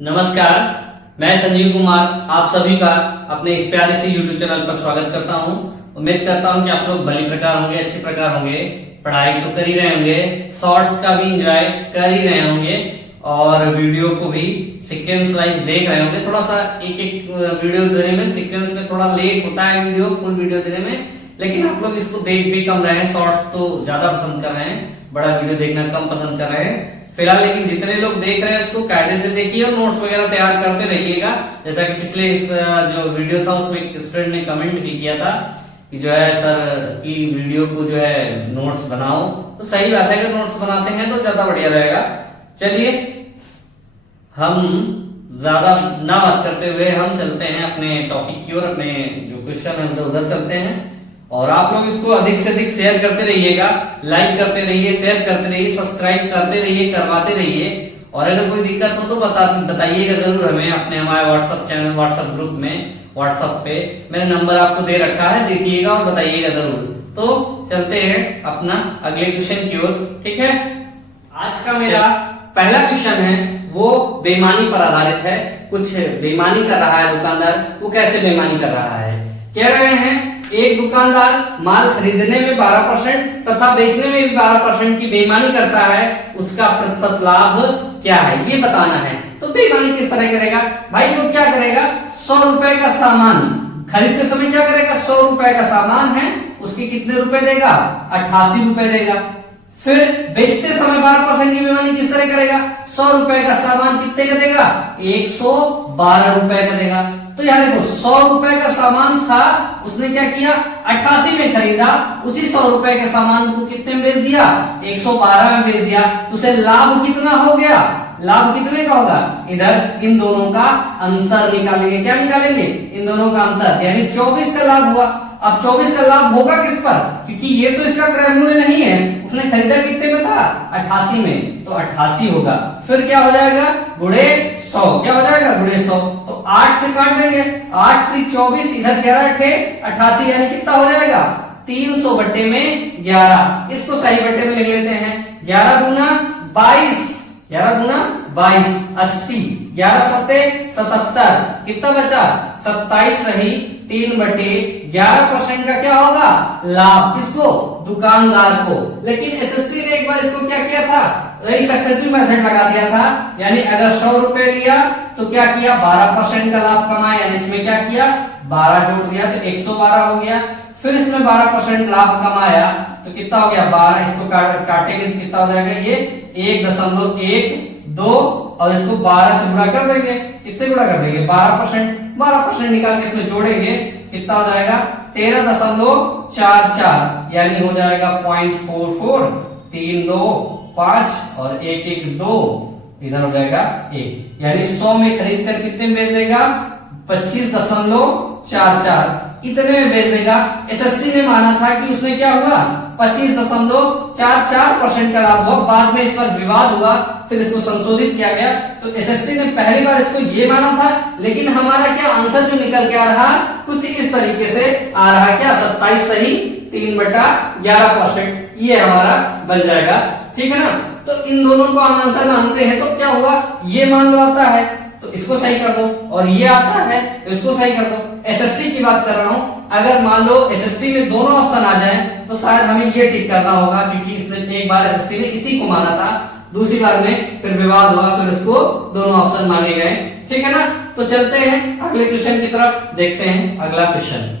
नमस्कार, मैं संजीव कुमार आप सभी का अपने इस प्यारे से YouTube चैनल पर स्वागत करता हूं। उम्मीद करता हूं कि आप लोग भली प्रकार होंगे, अच्छे प्रकार होंगे, पढ़ाई तो कर ही रहे होंगे, शॉर्ट्स का भी एंजॉय कर ही रहे होंगे और वीडियो को भी सीक्वेंस वाइज देख रहे होंगे। थोड़ा सा एक एक वीडियो देने में सीक्वेंस में थोड़ा लेट होता है वीडियो, फुल वीडियो देने में, लेकिन आप लोग इसको देख भी कम रहे हैं, शॉर्ट्स तो ज्यादा पसंद कर रहे हैं, बड़ा वीडियो देखना कम पसंद कर रहे हैं फिलहाल। लेकिन जितने लोग देख रहे हैं उसको कायदे से देखिए और नोट्स वगैरह तैयार करते रहिएगा। जैसा कि पिछले जो वीडियो था उसमें एक स्टूडेंट ने कमेंट भी किया था कि जो है सर की वीडियो को जो है नोट्स बनाओ, तो सही बात है, अगर नोट्स बनाते हैं तो ज्यादा बढ़िया रहेगा। चलिए हम ज्यादा ना बात करते हुए हम चलते हैं अपने टॉपिक की ओर, अपने जो क्वेश्चन है उधर चलते हैं और आप लोग इसको अधिक से अधिक शेयर करते रहिएगा, लाइक करते रहिए, शेयर करते रहिए, सब्सक्राइब करते रहिए, करवाते रहिए। और अगर कोई दिक्कत हो तो बताइएगा जरूर हमें अपने हमारे व्हाट्सएप चैनल, व्हाट्सएप ग्रुप में, व्हाट्सएप पे मैंने नंबर आपको दे रखा है, देखिएगा और बताइएगा जरूर। तो चलते हैं अपना अगले क्वेश्चन की ओर, ठीक है। आज का मेरा पहला क्वेश्चन है वो बेईमानी पर आधारित है। कुछ बेईमानी कर रहा है दुकानदार, वो कैसे बेईमानी कर रहा है? कह रहे हैं एक दुकानदार माल खरीदने में 12% तथा बेचने में भी 12% की बेईमानी करता है, उसका प्रतिशत लाभ क्या है ये बताना है। तो बेईमानी किस तरह करेगा भाई? वो क्या करेगा, 100 रुपए का सामान खरीदते समय क्या करेगा, 100 रुपए का सामान है, उसके कितने रुपए देगा, 88 रुपए देगा। फिर बेचते समय 12% की बेईमानी किस तरह करेगा, 100 रुपए का सामान कितने का देगा, 112 रुपए का देगा। तो यहां देखो 100 रुपए का सामान था, उसने क्या किया, 88 में खरीदा, उसी 100 रुपए के सामान को कितने में बेच दिया, 112 में बेच दिया। उसे लाभ कितना हो गया, लाभ कितने का होगा, इधर इन दोनों का अंतर निकालेंगे। क्या निकालेंगे, इन दोनों का अंतर, यानी 24 का लाभ हुआ। अब 24 का लाभ होगा किस पर, क्योंकि ये तो इसका क्रय मूल्य नहीं है, उसने खरीदा कितने में था, 88 में, तो 88 होगा। फिर क्या हो जाएगा, गुणे 100, क्या हो जाएगा, गुणे 100। तो 8 से काट देंगे, 8 3 24, इधर 11 थे 88, यानी कितना हो जाएगा, 300 बट्टे में 11। इसको सही बट्टे में लिख लेते हैं, 11 दूना 22, 11 दूना 22, 80, 11 सत्ते 77, कितना बचा, 27 सही, 3/11% का क्या होगा, लाभ। किसको, दुकानदार को। लेकिन एसएससी ने एक बार इसको क्या किया था, वही सक्सेसिव मेथड लगा दिया था, यानी अगर 100 रुपए लिया तो क्या किया, 12% का लाभ कमाया, यानी इसमें क्या किया, 12 जोड़ दिया तो 112 हो गया। फिर इसमें 12% लाभ कमाया तो कितना हो गया, 12, इसको काटेंगे तो कितना हो जाएगा, ये 1.12 और इसको 12 से गुणा कर देंगे, कितने गुणा कर देंगे, 12% निकाल के इसमें जोड़ेंगे, कितना हो जाएगा, 13.44, यानी हो जाएगा 0.44, 3 2 5 और 1 1 2, इधर हो जाएगा 1, यानी 100 में खरीद कर कितने में बेच देगा, 25.44, इतने में बेच देगा। एसएससी ने माना था कि उसने क्या हुआ, 25.44% का लाभ हुआ। बाद में इस पर विवाद हुआ, फिर इसको संशोधित किया गया। तो एसएससी ने पहली बार इसको ये माना था, लेकिन हमारा क्या आंसर जो निकल के आ रहा कुछ इस तरीके से आ रहा, क्या 27 सही, 3/11%, ये हमारा बन जाएगा, ठीक है ना। तो इन दोनों को हम आंसर मानते हैं, तो क्या हुआ, ये मान लो आता है तो इसको सही कर दो, और ये आता है तो इसको सही कर दो। एसएससी की बात कर रहा हूं, अगर मान लो एसएससी में दोनों ऑप्शन आ जाएं तो शायद हमें ये टिक करना होगा, क्योंकि इसने एक बार एसएससी ने इसी को माना था, दूसरी बार में फिर विवाद हुआ, फिर उसको दोनों ऑप्शन माने गए, ठीक है ना। तो चलते हैं अगले क्वेश्चन की तरफ, देखते हैं अगला क्वेश्चन।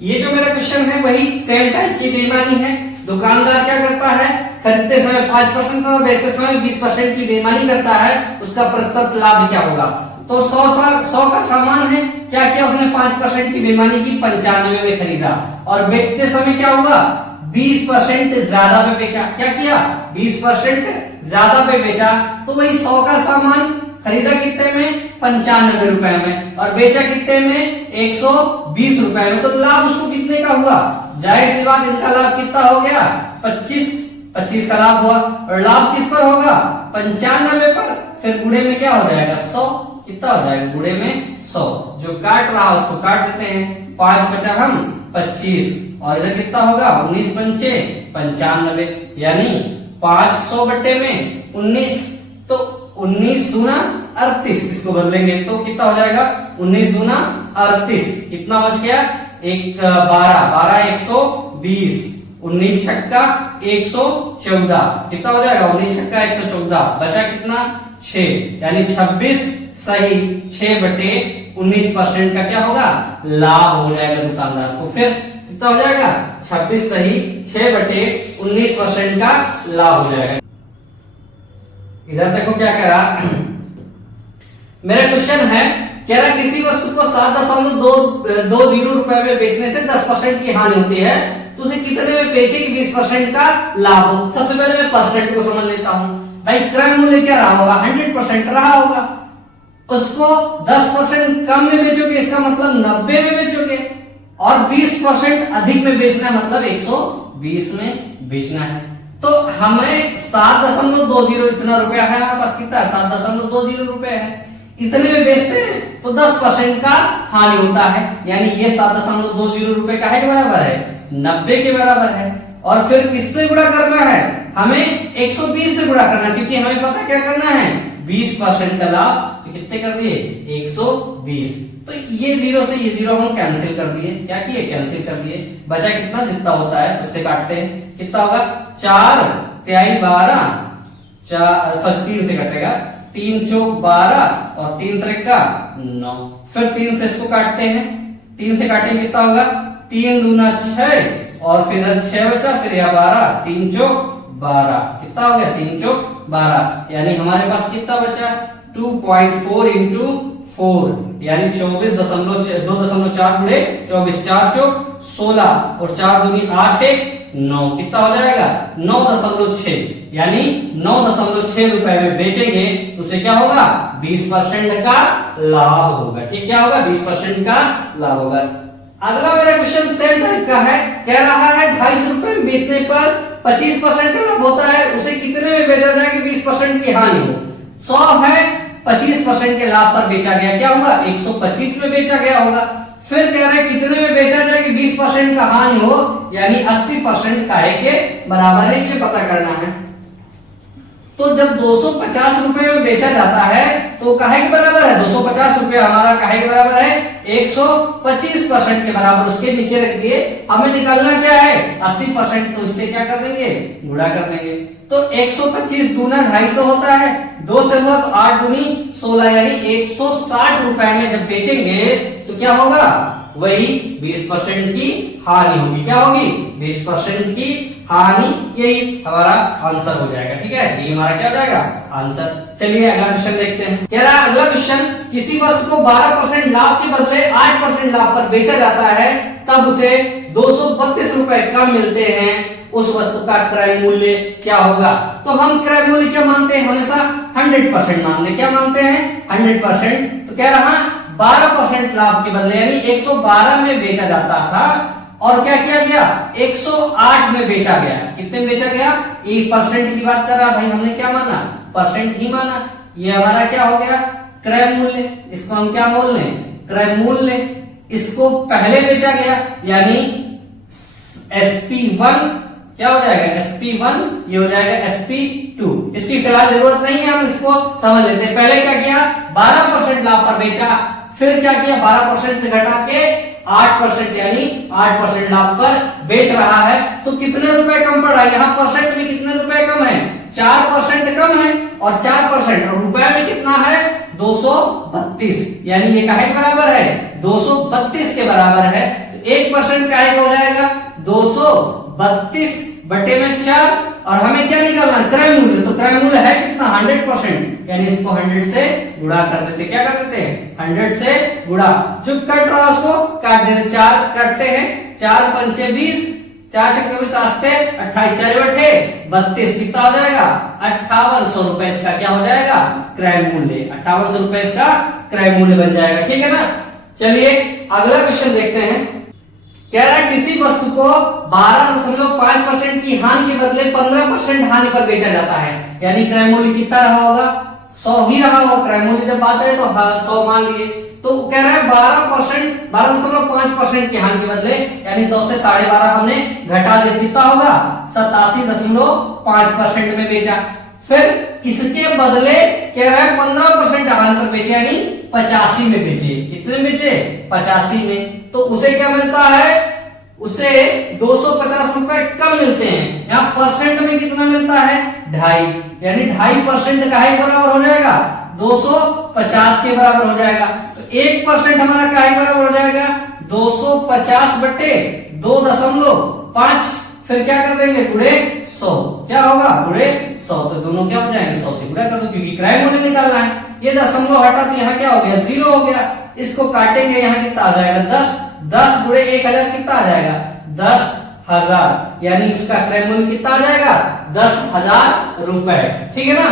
ये जो मेरा क्वेश्चन है वही सेम टाइप की बेईमानी है। दुकानदार क्या करता है, खरीदते समय 5% और बेचते समय 20% की बेईमानी करता है, उसका प्रतिशत लाभ क्या होगा। तो 100 का सामान है, क्या किया उसने, 5% की बेईमानी की, 95 में खरीदा, और बेचते समय क्या हुआ, 20% ज्यादा पे बेचा। क्या किया, 20% ज्यादा पे बेचा। तो वही 100 का सामान खरीदा कितने में, 95 रुपए में, और बेचा कितने में, 120 रुपए में। तो लाभ उसको कितने का हुआ, जाहिर सी बात इनका लाभ कितना हो गया, 25 का लाभ हुआ। और लाभ किस पर होगा, 95 पर, फिर गुणे में क्या हो जाएगा, 100, कितना हो जाएगा, गुणे में 100। जो काट रहा उसको काट देते हैं, 5 बचा हम 25, और इधर कितना होगा, 19 पंचे 95, यानी 500 बट्टे में 19, तो 19 दूना 38, इसको बदलेंगे तो कितना हो जाएगा 19 दूना 38, कितना बच गया 12, 12 120, 19 छक्का 114, कितना हो जाएगा 19 छक्का 114, बचा कितना 6, यानी 26 सही 6/19% का क्या होगा लाभ हो जाएगा दुकानदार को। फिर कितना हो जाएगा 26 सही 6/19% का लाभ हो जाएगा। इधर देखो क्या कह रहा मेरा क्वेश्चन है, कह रहा किसी वस्तु को 7.20 रुपए में बेचने से 10% की हानि होती है तो उसे कितने में बेचे कि 20% का लाभ हो। सबसे पहले मैं परसेंट को समझ लेता हूं भाई, क्रय मूल्य क्या रहा होगा 100% रहा होगा, उसको 10% कम में बेचोगे इसका मतलब 90 में बेचोगे, और 20% अधिक में बेचना मतलब 120 में बेचना है। तो हमें 7.20 इतना रुपया है हमारे पास, कितना 7.20 रुपए है, इतने में बेचते हैं तो 10% का हानि होता है, यानी ये 7.20 रुपए का है बराबर है 90 के बराबर है। और फिर किससे गुणा करना है, हमें 120 से गुणा करना है, क्योंकि हमें पता क्या करना है 20% का लाभ, तो कितने कर दिए 120। तो ये जीरो से ये जीरो हम कैंसिल कर दिए, क्या किए कैंसिल कर दिए, बचा कितना जितना होता है उससे काटते हैं, कितना होगा 4 तिहाई 12, 3 से कटेगा, 3 चौक 12 और 3 त्रिका 9, फिर 3 से इसको काटते हैं, 3 से काटेंगे कितना होगा 3 दूना 6 और फिर 6 बचा, फिर यह 12, 3 चौक 12, कितना हो गया 3 चौक 12, यानी हमारे पास कितना बचा 2.4 इंटू 4 यानी 2.4 गुणे 24, 4 चौक 16 और 4 दूनी 8 1 9, कितना हो जाएगा 9.6, यानी 9.6 रुपए में बेचेंगे तो उसे क्या होगा 20% का लाभ होगा। ठीक, क्या होगा 20% का लाभ होगा। अगला मेरा क्वेश्चन सेम टाइप का है, कह रहा है 250 रुपए में बेचने पर 25% का लाभ होता है, उसे कितने में बेचा जाए कि 20% की हानि हो। 100 है 25% के लाभ पर बेचा गया, क्या होगा 125 में बेचा गया होगा। फिर कह रहे हैं कितने में बेचा जाए कि 20% का हानि हो, यानी 80% काहे के बराबर है, ये पता करना है। तो जब 250 रुपए में बेचा जाता है तो काहे के बराबर है 250 रुपए हमारा काहे के बराबर है 125% के बराबर, उसके नीचे रख दिए। हमें निकालना क्या है 80%, तो इससे क्या कर देंगे गुणा कर देंगे। तो 125 गुना 250 होता है, 2 से हुआ तो 8 दूनी 16, यानी 160 रुपए में जब बेचेंगे तो क्या होगा वही 20% की हानि होगी। क्या होगी 20% की हानि, यही हमारा आंसर हो जाएगा। ठीक है, ये हमारा क्या हो जाएगा आंसर। चलिए अगला क्वेश्चन देखते हैं। कह रहा है अगला क्वेश्चन, किसी वस्तु को 12% लाभ के बदले 8% लाभ पर बेचा जाता है तब उसे 232 रुपए कम मिलते हैं, उस वस्तु का क्रय मूल्य क्या होगा। तो हम क्रय मूल्य क्या मानते हैं हमेशा 100% मानते हैं, क्या मानते हैं 100%। तो कह रहा 12% लाभ के बदले यानी 112 में बेचा जाता था और क्या किया गया 108 में बेचा गया। कितने में बेचा गया 1% की बात कर रहा भाई, हमने क्या माना परसेंट ही माना। ये हमारा क्या हो गया क्रय मूल्य, इसको हम क्या बोल रहे हैं क्रय मूल्य। इसको पहले बेचा गया यानी SP1 क्या हो जाएगा SP1, ये हो जाएगा SP2। इसकी फिलहाल जरूरत नहीं है, हम इसको समझ लेते हैं। पहले क्या किया 12% लाभ पर बेचा, फिर क्या किया 12% से घटा के 8% यानी 8% लाभ पर बेच रहा है। तो कितने रुपए कम पड़ रहा है, यहाँ परसेंट में कितने रुपए कम है 4% कम है, और 4% और रुपए में कितना है 232, यानी ये काहे के बराबर है 232 के बराबर है। तो 1% काहे का हो जाएगा 232 बटे में 4, और हमें क्या निकालना क्रय मूल्य। तो क्रय मूल्य है कितना 100%, यानी इसको 100 से गुणा कर देते। क्या कर देते हैं 100 से गुणा, जो कट रहा उसको काट देते। 4 काटते हैं, 4 पंचे 20, 4 छक्के 28, 28 4 बटे 32, कितना हो जाएगा 5800 रुपए इसका क्या हो जाएगा क्रय मूल्य। 5800 रुपए इसका क्रय मूल्य बन जाएगा। ठीक है ना। चलिए अगला क्वेश्चन देखते हैं। कह रहा है किसी वस्तु को 12.5% की हानि के बदले 15% हानि पर बेचा जाता है, यानी क्रय मूल्य कितना रहा होगा 100 ही रहा होगा। क्रय मूल्य जब बात है तो 100 मान लिए। तो कह रहा है 12.5% की हानि के बदले यानी 100 से 12.5 हमने घटा दे, कितना होगा 87.5% में बेचा। फिर इसके बदले कह रहा है 15% हानि पर बेचे, यानी 85 में बेचे। कितने बेचे? 85 में। तो उसे क्या मिलता है? उसे 250 रुपए कम मिलते हैं। यहाँ परसेंट में कितना मिलता है? 2.5, यानी 2.5% काहे बराबर हो जाएगा? 250 के बराबर हो जाएगा। तो 1% हमारा काहे बराबर हो जाएगा? 250 बटे 2.5, फिर क्या कर देंगे? गुणे 100। क्या होगा? गुणे 100। तो दोनों क्या हो जाएंगे? 100 से गुणा कर दो, क्योंकि क्रय मूल्य निकालना है। ये दशमलव हटा तो यहाँ क्या हो गया? 0 हो गया। इसको काटेंगे, यहाँ कितना आ जाएगा? 10। 10 गुणे 1000 कितना आ जाएगा? 10,000, यानी उसका क्रय मूल्य कितना आ जाएगा? 10,000 रुपए। ठीक है ना?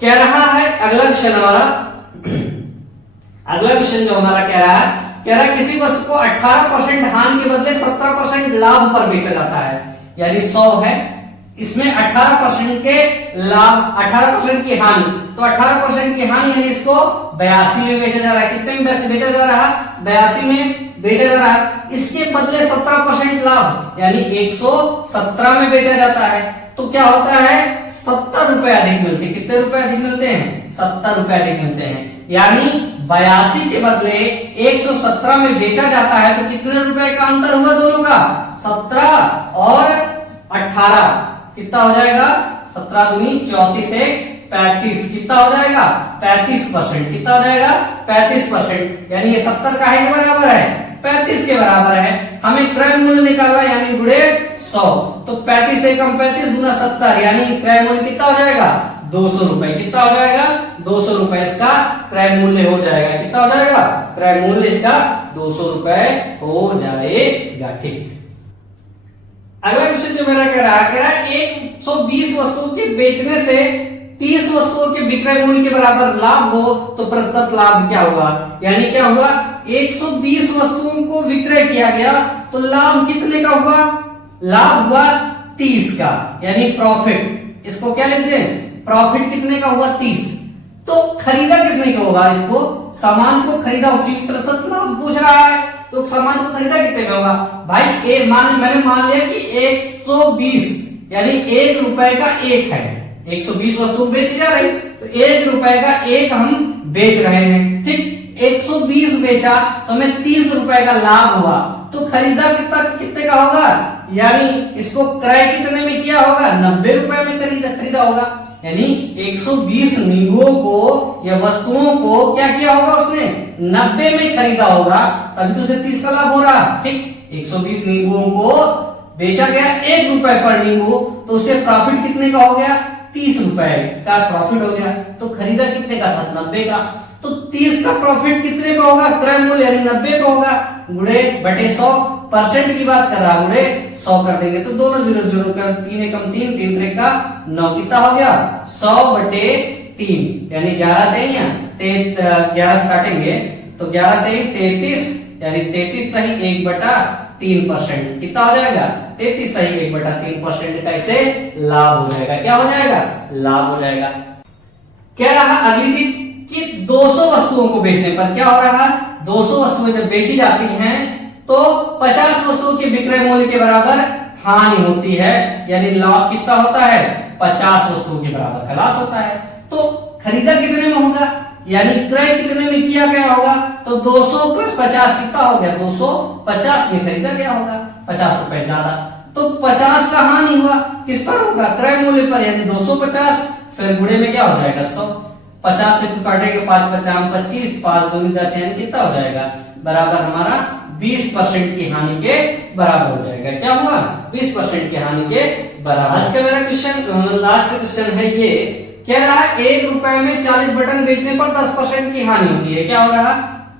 कह रहा है अगला क्वेश्चन हमारा, अगला क्वेश्चन जो हमारा कह रहा है किसी वस्तु को 18% हानि के बदले 17% लाभ पर बेचा जाता है, यानी 100 है, इसमें 18% के लाभ, 18% की हानि, तो 18% की हानि यानी इसको 82 में बेचा जा रहा है। कितने में बेचा जा रहा है? 82 में बेचा जा रहा है। इसके बदले 17% लाभ, यानी 117 में बेचा जाता है। तो क्या होता है? 70 रुपए अधिक मिलते हैं। कितने रुपए अधिक मिलते हैं? 70 रुपए अधिक मिलते हैं। यानी 82 के बदले 117 में बेचा जाता है। तो कितने रुपए का अंतर हुआ दोनों का? 17 और 18 कितना हो जाएगा? 17 दूनी 34 से 35 कितना हो जाएगा? 35%। कितना हो जाएगा? 35%। यानी ये 70 काहे के बराबर है? 35 के बराबर है। हमें क्रय मूल्य निकालना, यानी गुणे 100। तो 35 से कम 35 गुना 70, यानी क्रय मूल्य कितना हो जाएगा? 200 रुपए। कितना हो जाएगा? 200 रुपए इसका क्रय मूल्य हो जाएगा। कितना हो जाएगा? क्रय मूल्य इसका 200 रुपए हो जाएगा। ठीक। अगला क्वेश्चन जो मेरा कह रहा है 120 वस्तुओं के बेचने से 30 वस्तुओं के विक्रय मूल्य के बराबर लाभ हो तो प्रतिशत लाभ क्या होगा? यानी क्या हुआ? 120 वस्तुओं को विक्रय किया गया तो लाभ कितने का हुआ? लाभ हुआ 30 का, यानी प्रॉफिट। इसको क्या लिखते हैं? प्रॉफिट कितने का हुआ? 30। तो खरीदा कितने का होगा? इसको सामान को खरीदा, क्योंकि प्रतिशत लाभ पूछ रहा है, तो सामान को खरीदा कितने का होगा? भाई मैंने मान लिया कि 120, यानी 1 रुपए का 1 है। 120 वस्तु बेची जा रही, तो 1 रुपए का 1 हम बेच रहे हैं। ठीक, 120 बेचा तो हमें 30 रुपए का लाभ हुआ। तो खरीदा कितने का होगा? यानी इसको क्रय कितने में किया होगा? 90 रुपए में खरीदा होगा। यानी 120 नींबुओं को या वस्तुओं को क्या किया होगा? उसने 90 में खरीदा होगा, तभी तो उसे 30 का लाभ हो रहा। ठीक, 120 नींबुओं को बेचा गया 1 रुपए पर नींबू, तो उससे प्रॉफिट कितने का हो गया? 30 रुपए का प्रॉफिट हो गया। तो खरीदा कितने का था? 90 का। तो 30 का प्रॉफिट कितने का होगा? क्रय मूल्य यानी 90 का होगा, गुणे बटे 100। परसेंट की बात कर रहा हूं, गुणे 100 कर देंगे तो दोनों 0 0 कर, 3 एकम 3, 3 3 का 9 कितना हो गया? 100 बटे 3, यानी 11 थे, 11 से काटेंगे तो 11 थे 33, यानी 33 सही 1/3%। कितना हो जाएगा? 33 सही 1/3% का इसे लाभ हो जाएगा। क्या हो जाएगा? लाभ हो जाएगा। कह रहा अगली चीज कि 200 वस्तुओं को बेचने पर क्या हो रहा है? 200 वस्तुएं जब बेची जाती हैं तो 50 वस्तुओं के विक्रय मूल्य के बराबर हानि होती है, यानी लॉस कितना होता है? 50 वस्तुओं के बराबर का लॉस होता है। तो खरीदा कितने में होगा? यानी क्रय कितने में किया गया होगा? तो 200 + 50 कितना हो गया? 250 में खरीदा गया होगा, 50 रुपए ज्यादा। तो 50 का हानि हुआ, किस पर होगा? क्रय मूल्य पर, यानी 250, फिर गुणे में क्या हो जाएगा? 100। 50 से काटेंगे 5 × 5 = 25, 5 × 2 = 10, यानी कितना हो जाएगा? बराबर हमारा 20% की हानि के बराबर हो जाएगा। क्या हुआ? 20% की हानि के बराबर। आज का मेरा क्वेश्चन, लास्ट क्वेश्चन है ये, कह रहा है 1 रुपए में 40 बटन बेचने पर 10% की हानि होती है। क्या हो रहा?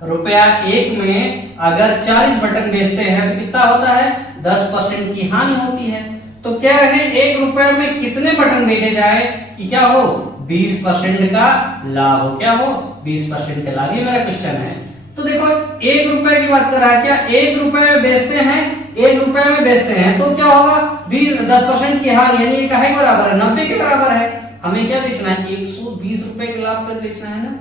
रुपया 1 में अगर 40 बटन बेचते हैं तो कितना होता है? 10% की हानि होती है। तो कह रहे हैं 1 रुपए में कितने बटन बेचे जाए कि क्या हो? 20% का लाभ हो। क्या हो? 20% का लाभ। ये मेरा क्वेश्चन है। तो देखो 1 रुपए की बात कर रहा है, क्या 1 रुपए में बेचते हैं? 1 रुपए में बेचते हैं तो क्या होगा? 10% की हानि, यानी ये काहे के बराबर है? 90 के बराबर है। हमें क्या बेचना है, 120 रुपए के लाभ पर बेचना है ना।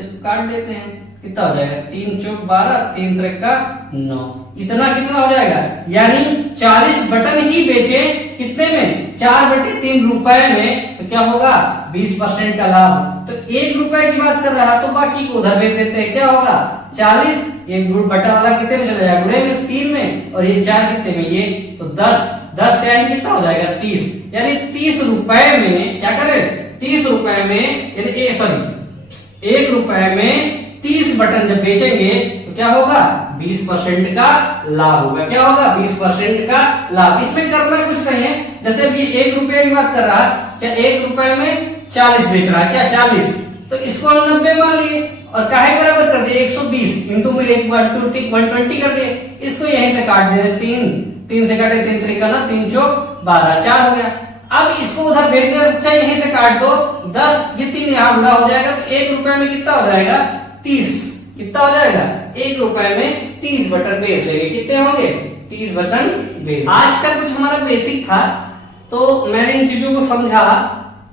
इसको काट देते हैं, कितना हो जाएगा, 3 चौक 12, 3 त्रिका 9, इतना कितना हो जाएगा, यानी 40 बटन ही बेचे कितने में, 4/3 रुपए में, तो क्या होगा 20% का लाभ। तो 1 रुपए की बात कर रहा है तो बाकी को उधर बेच देते हैं, क्या होगा 40, ये बटन वाला कितने में चला जाएगा, गुणे में 3 में, और ये 4 कितने में, ये तो 10 यानी कितना हो जाएगा 30, यानी 30 रुपए में क्या करें, 30 रुपए में, यानी सॉरी 1 रुपए में 30 बटन जब बेचेंगे तो क्या होगा, 20% का लाभ होगा। क्या होगा, 20% का लाभ। इसमें करना कुछ नहीं है, जैसे अभी 1 रुपए की बात कर रहा है, क्या 1 रुपए में 40 बेच रहा है, क्या 40, तो इसको हम 90 मान लिए और काहे बराबर कर दिए 120 इंटू में 120 कर दिए, इसको यहीं से काट दे, 3 से काटे 3 त्रिका ना 3 चौक 12, 4 हो गया। अब इसको उधर भेज दे, अच्छा यहीं से काट दो 10, ये 3 यहाँ गुणा हो जाएगा, तो 1 रुपए में कितना हो जाएगा 30, कितना हो जाएगा 1 रुपए में 30 बटन बेच लेंगे, कितने होंगे 30 बटन बेच। आज का कुछ हमारा बेसिक था, तो मैंने इन चीजों को समझा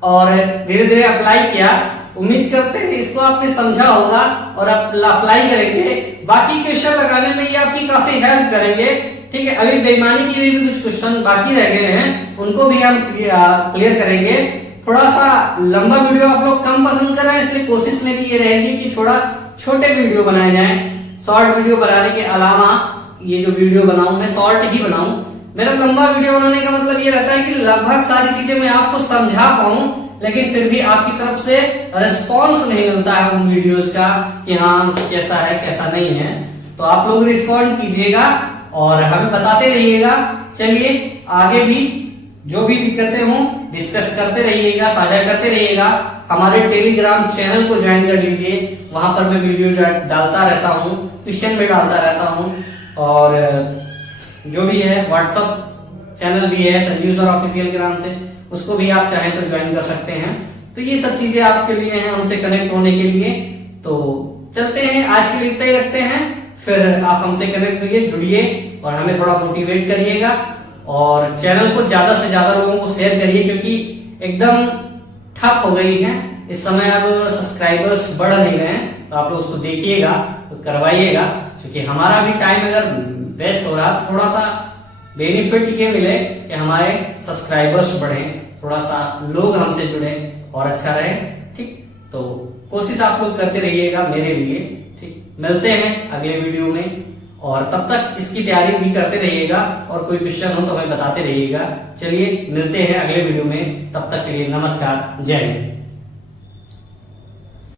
और धीरे धीरे अप्लाई किया। उम्मीद करते हैं इसको आपने समझा होगा और आप अप्लाई करेंगे। बाकी क्वेश्चन लगाने में ये आपकी काफी हेल्प करेंगे, ठीक है। अभी बेईमानी के भी कुछ क्वेश्चन बाकी रह गए हैं, उनको भी हम क्लियर करेंगे। थोड़ा सा लंबा वीडियो आप लोग कम पसंद कर रहे हैं, इसलिए कोशिश मेरी ये रहेगी कि थोड़ा छोटे वीडियो बनाए जाएं। शॉर्ट वीडियो बनाने के अलावा ये जो वीडियो बनाऊं मैं शॉर्ट ही बनाऊं। मेरा लंबा वीडियो बनाने का मतलब ये रहता है कि लगभग सारी चीजें मैं आपको समझा पाऊं, लेकिन फिर भी आपकी तरफ से रिस्पॉन्स नहीं मिलता है उन वीडियोस का कि हाँ कैसा है कैसा नहीं है। तो आप लोग रिस्पॉन्ड कीजिएगा और हमें बताते रहिएगा। चलिए आगे भी जो भी दिक्कतें हों डिस्कस करते रहिएगा, साझा करते रहिएगा। हमारे टेलीग्राम चैनल को ज्वाइन कर लीजिए, वहां पर मैं वीडियो डालता रहता हूँ, क्वेश्चन भी डालता रहता हूँ, और जो भी है व्हाट्सएप चैनल भी है संजीव सर ऑफिशियल के नाम से, उसको भी आप चाहें तो ज्वाइन कर सकते हैं। तो ये सब चीजें आपके लिए हैं, हमसे कनेक्ट होने के लिए। तो चलते हैं, आज के लिए इतना ही रखते हैं, फिर आप हमसे कनेक्ट होइए, जुड़िए और हमें थोड़ा मोटिवेट करिएगा और चैनल को ज्यादा से ज्यादा लोगों को शेयर करिए, क्योंकि एकदम ठप हो गई है इस समय, अब सब्सक्राइबर्स बढ़ नहीं रहे हैं। तो आप लोग उसको देखिएगा तो करवाइएगा, क्योंकि हमारा भी टाइम अगर वेस्ट हो रहा तो थोड़ा सा बेनिफिट ये मिले कि हमारे सब्सक्राइबर्स बढ़े, थोड़ा सा लोग हमसे जुड़े और अच्छा रहे, ठीक। तो कोशिश आप लोग करते रहिएगा मेरे लिए, ठीक। मिलते हैं अगले वीडियो में, और तब तक इसकी तैयारी भी करते रहिएगा, और कोई क्वेश्चन हो तो हमें बताते रहिएगा। चलिए मिलते हैं अगले वीडियो में, तब तक के लिए नमस्कार, जय हिंद।